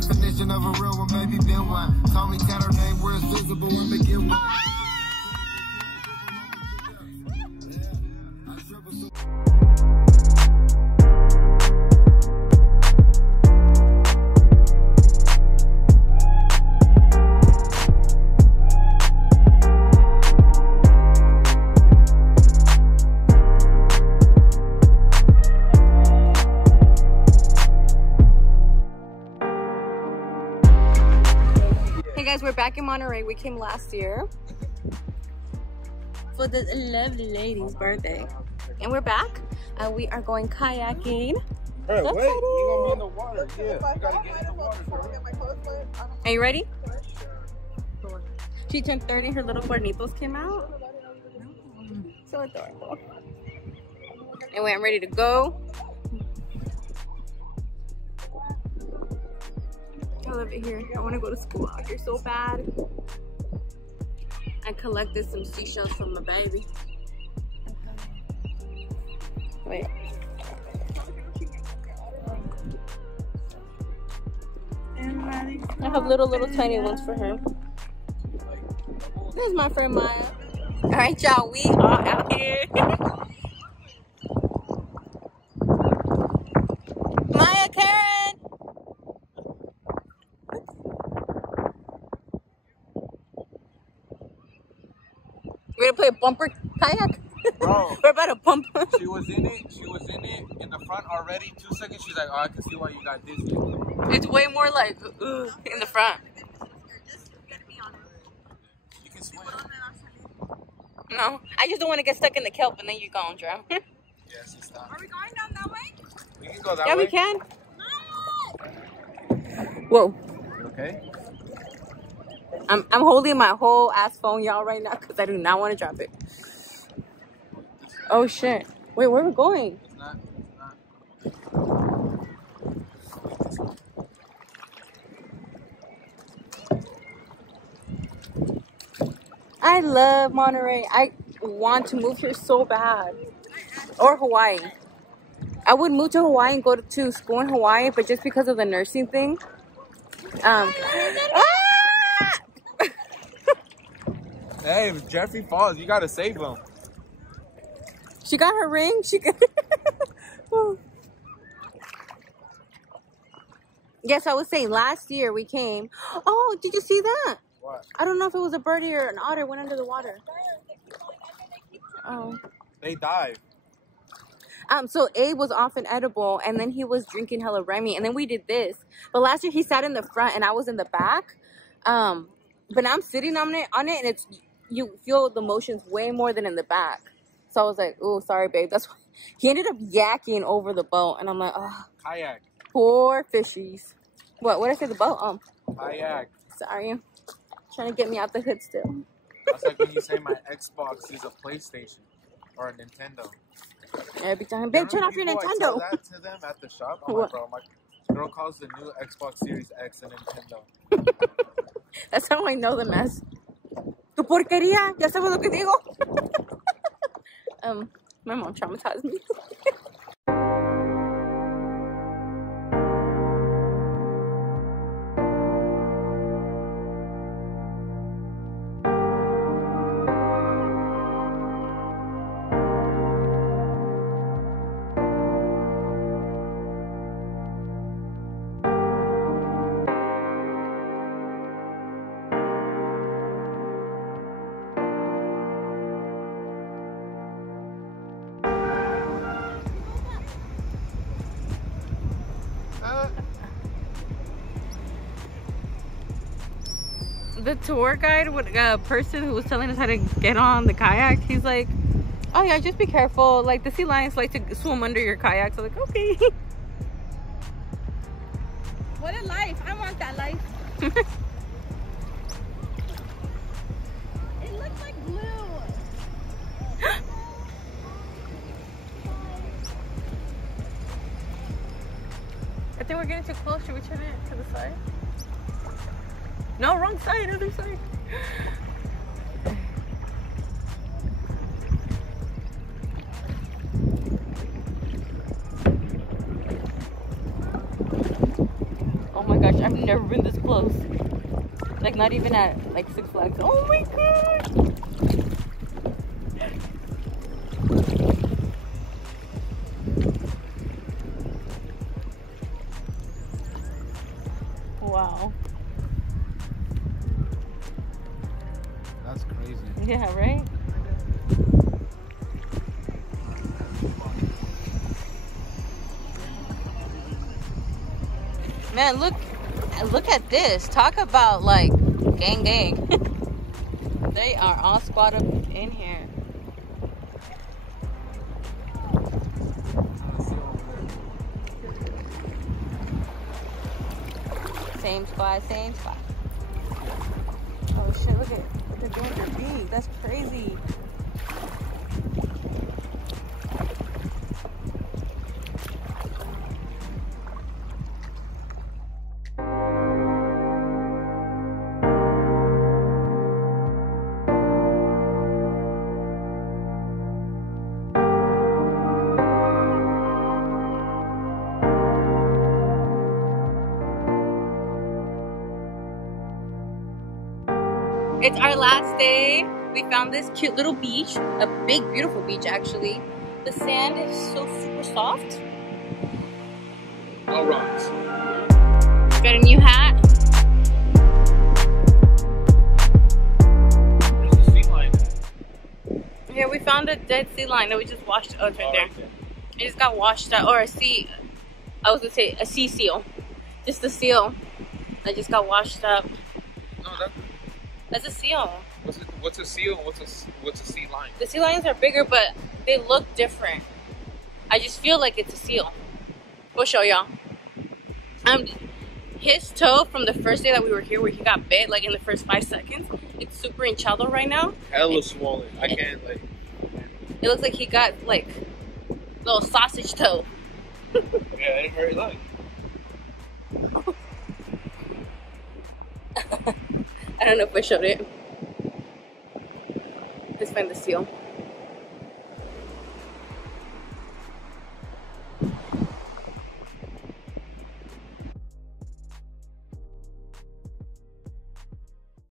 definition of a real one, maybe been one. Told me tell her name where it's visible and begin one. We're back in Monterey. We came last year for the lovely lady's birthday, and we're back. We are going kayaking. Hey, wait, you gonna be in the water? Yeah, you gotta get in the water, girl. Are you ready? She turned 30. Her little cuernitos came out. So adorable. Anyway, I'm ready to go. I love it here. I want to go to school out here so bad. I collected some seashells from my baby. Wait. I have little tiny ones for her. This is my friend Maya. All right, y'all. We are out here. Maya, Karen. We're gonna play a bumper kayak. Bro, we're about to bump. She was in it in the front already. 2 seconds, she's like, oh, I can see why you got dizzy. It's way more like in the front. You can swim. No, I just don't want to get stuck in the kelp and then you're gonna drown. Yes, stop. Are we going down that way? We can go that way. Yeah, we can. Whoa. Okay. I'm holding my whole ass phone, y'all, right now because I do not want to drop it. Oh shit! Wait, where are we going? It's not. I love Monterey. I want to move here so bad. Or Hawaii. I would move to Hawaii and go to school in Hawaii, but just because of the nursing thing. Hey, if Jeffrey falls, you gotta save him. She got her ring. She got. Yes, I was saying last year we came. Oh, did you see that? What? I don't know if it was a birdie or an otter went under the water. Oh. They dive. So Abe was off an edible, and then he was drinking hella Remy, and then we did this. But last year he sat in the front, and I was in the back. But now I'm sitting on it, and it's you feel the motions way more than in the back. So I was like, "Oh, sorry, babe." That's why he ended up yakking over the boat, and I'm like, "Oh, kayak. Poor fishies." What? What did I say? The boat? Kayak. Sorry, trying to get me out the hood still. That's like when you say my Xbox is a PlayStation or a Nintendo. Every time, babe, turn off your Nintendo. I tell that to them at the shop. I'm like, bro, my girl calls the new Xbox Series X a Nintendo. That's how I know them as. Tu porquería, ya sabes lo que digo. My mom traumatized me. The tour guide, person who was telling us how to get on the kayak, he's like, oh yeah, just be careful, like the sea lions like to swim under your kayak. So like, okay. What a life. I want that life. It looks like blue. I think we're getting too close. Should we turn it to the side? No, wrong side, other side. Oh my god. gosh, I've never been this close. Like not even at like Six Flags. Oh my god. Wow. That's crazy. Yeah, right? Man, look at this. Talk about like gang gang. They are all squatted in here. Same spot, same spot. Oh shit, look at what they're doing with their feet. That's crazy. It's our last day. We found this cute little beach, a big, beautiful beach actually. The sand is so super soft. No rocks. Got a new hat. There's a sea lion. Yeah, we found a dead sea lion that we just washed. Oh, it's right there. It just got washed out, or a sea. I was gonna say a sea seal. Just a seal that just got washed up. No, That's a seal. what's a seal? What's a sea lion? The sea lions are bigger, but they look different. I just feel like it's a seal. We'll show y'all. His toe from the first day that we were here, where he got bit, like in the first 5 seconds, it's super hinchado right now. Hella swollen. I can't like. It looks like he got like little sausage toe. Yeah, it hurt like. I don't know if I showed it. Let's find the seal.